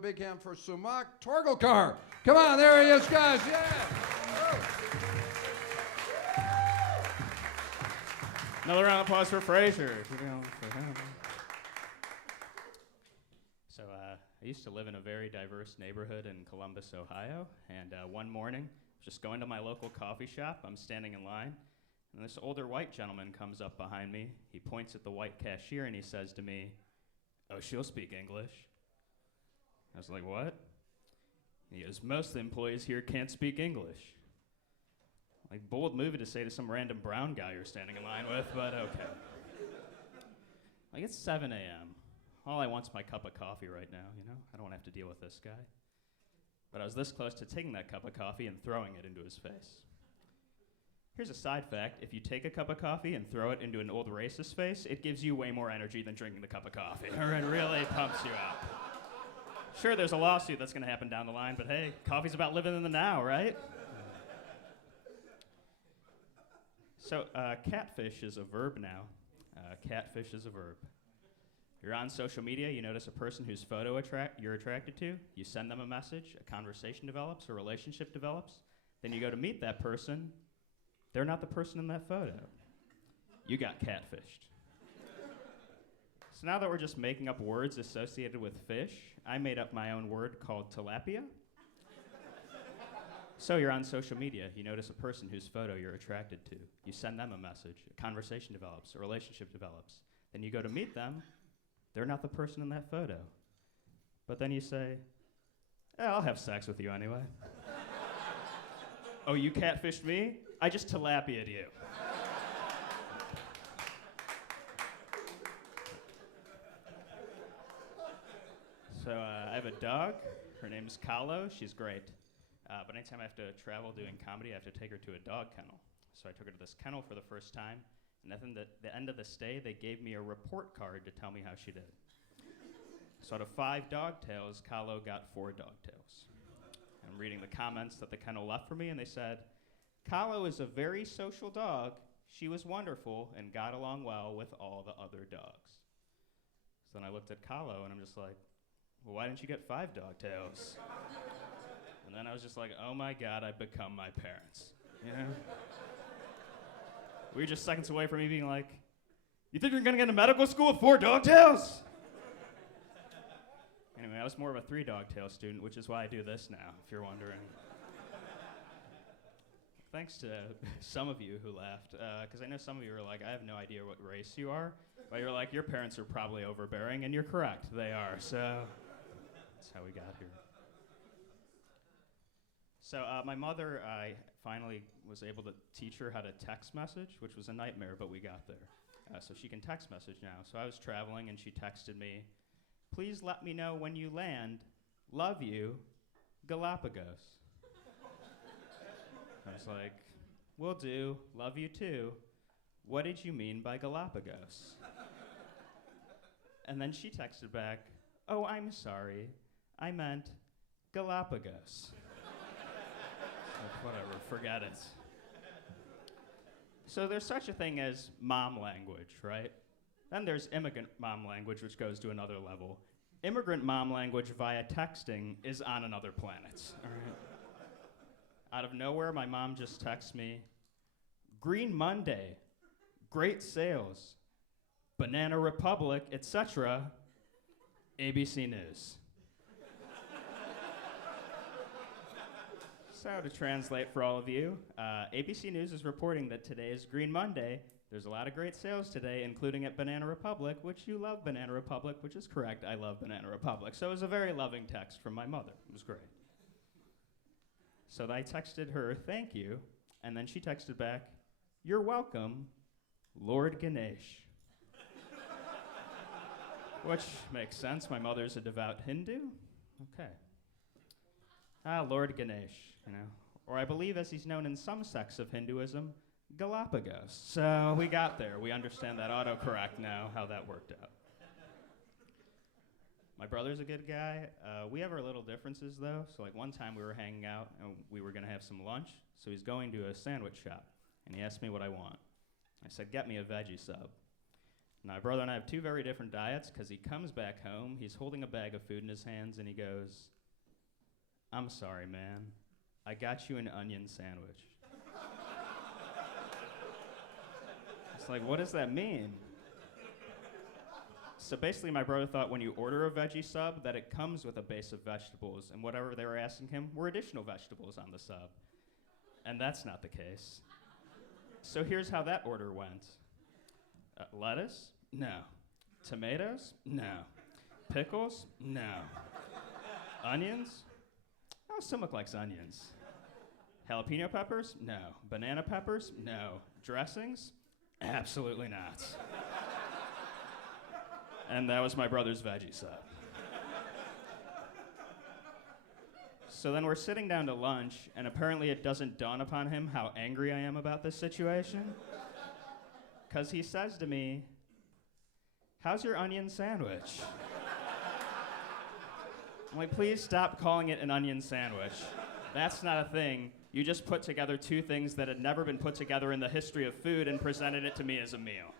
big hand for Sumukh Torgalkar. Come on, there he is, guys. Yeah. Another round of applause for Fraser. So I used to live in a very diverse neighborhood in Columbus, Ohio, and one morning, just going to my local coffee shop, I'm standing in line, and this older white gentleman comes up behind me. He points at the white cashier and he says to me, "Oh, she'll speak English." I was like, "What?" He goes, "Most of the employees here can't speak English." Like, bold move to say to some random brown guy you're standing in line with, but okay. Like, it's 7 a.m. All I want's my cup of coffee right now, you know? I don't want to have to deal with this guy. But I was this close to taking that cup of coffee and throwing it into his face. Here's a side fact. If you take a cup of coffee and throw it into an old racist face, it gives you way more energy than drinking the cup of coffee. It really pumps you up. Sure, there's a lawsuit that's going to happen down the line, but hey, coffee's about living in the now, right? So, catfish is a verb now. Catfish is a verb. You're on social media, you notice a person whose photo you're attracted to, you send them a message, a conversation develops, a relationship develops, then you go to meet that person, they're not the person in that photo. You got catfished. So now that we're just making up words associated with fish, I made up my own word called tilapia. So you're on social media, you notice a person whose photo you're attracted to, you send them a message, a conversation develops, a relationship develops, then you go to meet them, they're not the person in that photo. But then you say, I'll have sex with you anyway. Oh, you catfished me? I just tilapia'd you. So I have a dog. Her name is Kahlo. She's great. But anytime I have to travel doing comedy, I have to take her to a dog kennel. So I took her to this kennel for the first time. And at the end of the stay, they gave me a report card to tell me how she did. So out of 5 dog tails, Kahlo got 4 dog tails. I'm reading the comments that the kennel left for me, and they said, "Kahlo is a very social dog. She was wonderful and got along well with all the other dogs." So then I looked at Kahlo, and I'm just like, well, why didn't you get 5 dog tails? And then I was just like, oh my God, I've become my parents, you know? We were just seconds away from me being like, you think you're gonna get into medical school with 4 dog tails? Anyway, I was more of a 3 dog tail student, which is why I do this now, if you're wondering. Thanks to some of you who laughed, because I know some of you were like, I have no idea what race you are, but you're like, your parents are probably overbearing, and you're correct, they are, so that's how we got here. So my mother, I finally was able to teach her how to text message, which was a nightmare, but we got there. So she can text message now. So I was traveling, and she texted me, "Please let me know when you land. Love you, Galapagos." I was like, "Will do. Love you too. What did you mean by Galapagos?" And then she texted back, "Oh, I'm sorry. I meant Galapagos." Whatever, forget it. So there's such a thing as mom language, right? Then there's immigrant mom language, which goes to another level. Immigrant mom language via texting is on another planet, all right? Out of nowhere, my mom just texts me, "Green Monday, great sales, Banana Republic, etc., ABC News." So to translate for all of you, ABC News is reporting that today is Green Monday. There's a lot of great sales today, including at Banana Republic, which you love Banana Republic, which is correct. I love Banana Republic. So it was a very loving text from my mother. It was great. So I texted her, "Thank you," and then she texted back, "You're welcome, Lord Ganesh." Which makes sense. My mother's a devout Hindu. Okay. Lord Ganesh, you know. Or I believe, as he's known in some sects of Hinduism, Galapagos. So we got there. We understand that autocorrect now, how that worked out. My brother's a good guy. We have our little differences, though. So like one time we were hanging out, and we were going to have some lunch. So he's going to a sandwich shop, and he asked me what I want. I said, "Get me a veggie sub." My brother and I have two very different diets because he comes back home, he's holding a bag of food in his hands, and he goes, "I'm sorry, man. I got you an onion sandwich." It's like, what does that mean? So basically, my brother thought when you order a veggie sub that it comes with a base of vegetables, and whatever they were asking him were additional vegetables on the sub. And that's not the case. So here's how that order went. Lettuce? No. Tomatoes? No. Pickles? No. Onions? Oh, Sumukh likes onions. Jalapeno peppers? No. Banana peppers? No. Dressings? Absolutely not. And that was my brother's veggie sub. So then we're sitting down to lunch, and apparently it doesn't dawn upon him how angry I am about this situation. Because he says to me, "How's your onion sandwich?" I'm like, please stop calling it an onion sandwich. That's not a thing. You just put together two things that had never been put together in the history of food and presented it to me as a meal.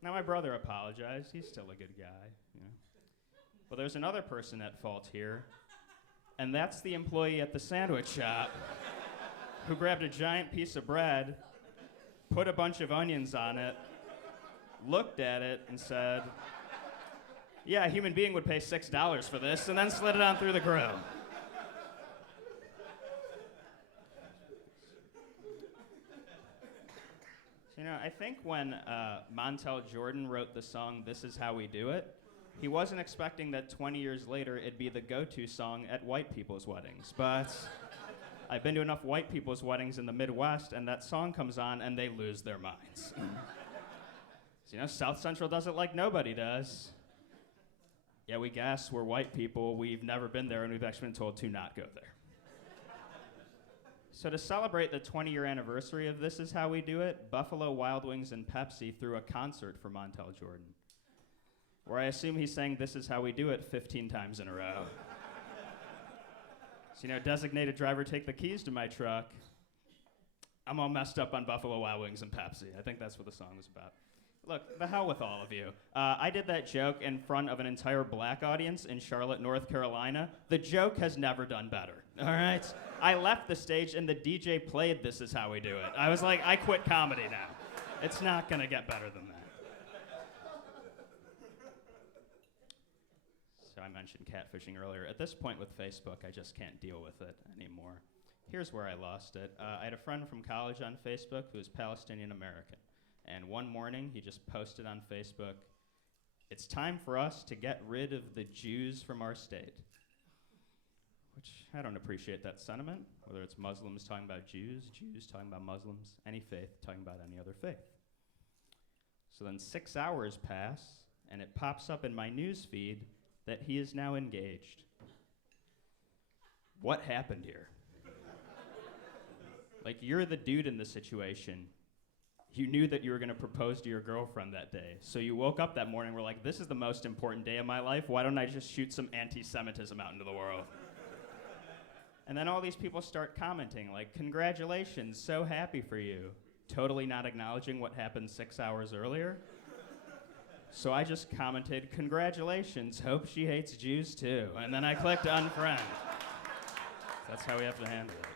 Now, my brother apologized. He's still a good guy. You know? But there's another person at fault here, and that's the employee at the sandwich shop who grabbed a giant piece of bread, put a bunch of onions on it, looked at it, and said, "Yeah, a human being would pay $6 for this," and then slid it on through the grill. You know, I think when Montel Jordan wrote the song "This Is How We Do It," he wasn't expecting that 20 years later it'd be the go-to song at white people's weddings. But I've been to enough white people's weddings in the Midwest, and that song comes on and they lose their minds. So, you know, South Central does it like nobody does. Yeah, we guess we're white people, we've never been there, and we've actually been told to not go there. So to celebrate the 20-year anniversary of This Is How We Do It, Buffalo Wild Wings and Pepsi threw a concert for Montel Jordan, where I assume he sang This Is How We Do It 15 times in a row. So, you know, designated driver, take the keys to my truck. I'm all messed up on Buffalo Wild Wings and Pepsi. I think that's what the song was about. Look, the hell with all of you. I did that joke in front of an entire black audience in Charlotte, North Carolina. The joke has never done better, all right? I left the stage and the DJ played This Is How We Do It. I was like, I quit comedy now. It's not gonna get better than that. So I mentioned catfishing earlier. At this point with Facebook, I just can't deal with it anymore. Here's where I lost it. I had a friend from college on Facebook who was Palestinian American. And one morning, he just posted on Facebook, "It's time for us to get rid of the Jews from our state." Which, I don't appreciate that sentiment, whether it's Muslims talking about Jews, Jews talking about Muslims, any faith talking about any other faith. So then 6 hours pass, and it pops up in my news feed that he is now engaged. What happened here? Like, you're the dude in the situation. You knew that you were going to propose to your girlfriend that day. So you woke up that morning and were like, this is the most important day of my life. Why don't I just shoot some anti-Semitism out into the world? And then all these people start commenting like, congratulations, so happy for you. Totally not acknowledging what happened 6 hours earlier. So I just commented, congratulations, hope she hates Jews too. And then I clicked unfriend. That's how we have to handle it.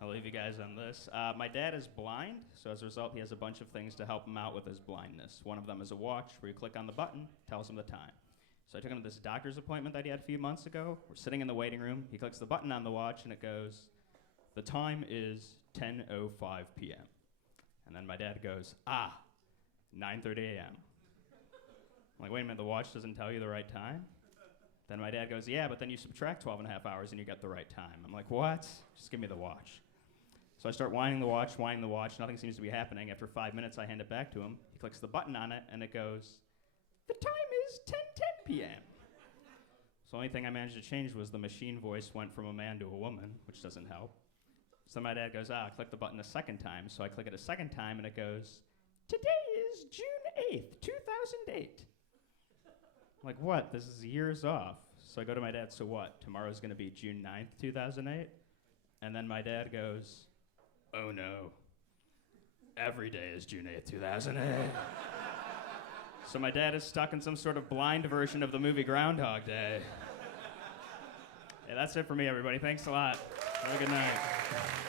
I'll leave you guys on this. My dad is blind, so as a result, he has a bunch of things to help him out with his blindness. One of them is a watch where you click on the button, tells him the time. So I took him to this doctor's appointment that he had a few months ago. We're sitting in the waiting room. He clicks the button on the watch, and it goes, the time is 10:05 p.m. And then my dad goes, 9:30 a.m. I'm like, wait a minute, the watch doesn't tell you the right time? Then my dad goes, yeah, but then you subtract 12 and a half hours and you get the right time. I'm like, what? Just give me the watch. So I start winding the watch, nothing seems to be happening. After 5 minutes, I hand it back to him. He clicks the button on it, and it goes, the time is 10:10 p.m. So the only thing I managed to change was the machine voice went from a man to a woman, which doesn't help. So my dad goes, click the button a second time. So I click it a second time, and it goes, today is June 8th, 2008. I'm like, what? This is years off. So I go to my dad, so what? Tomorrow's going to be June 9th, 2008? And then my dad goes, Oh no. Every day is June 8th, 2008. So my dad is stuck in some sort of blind version of the movie Groundhog Day. Yeah, that's it for me, everybody. Thanks a lot. Have a good night.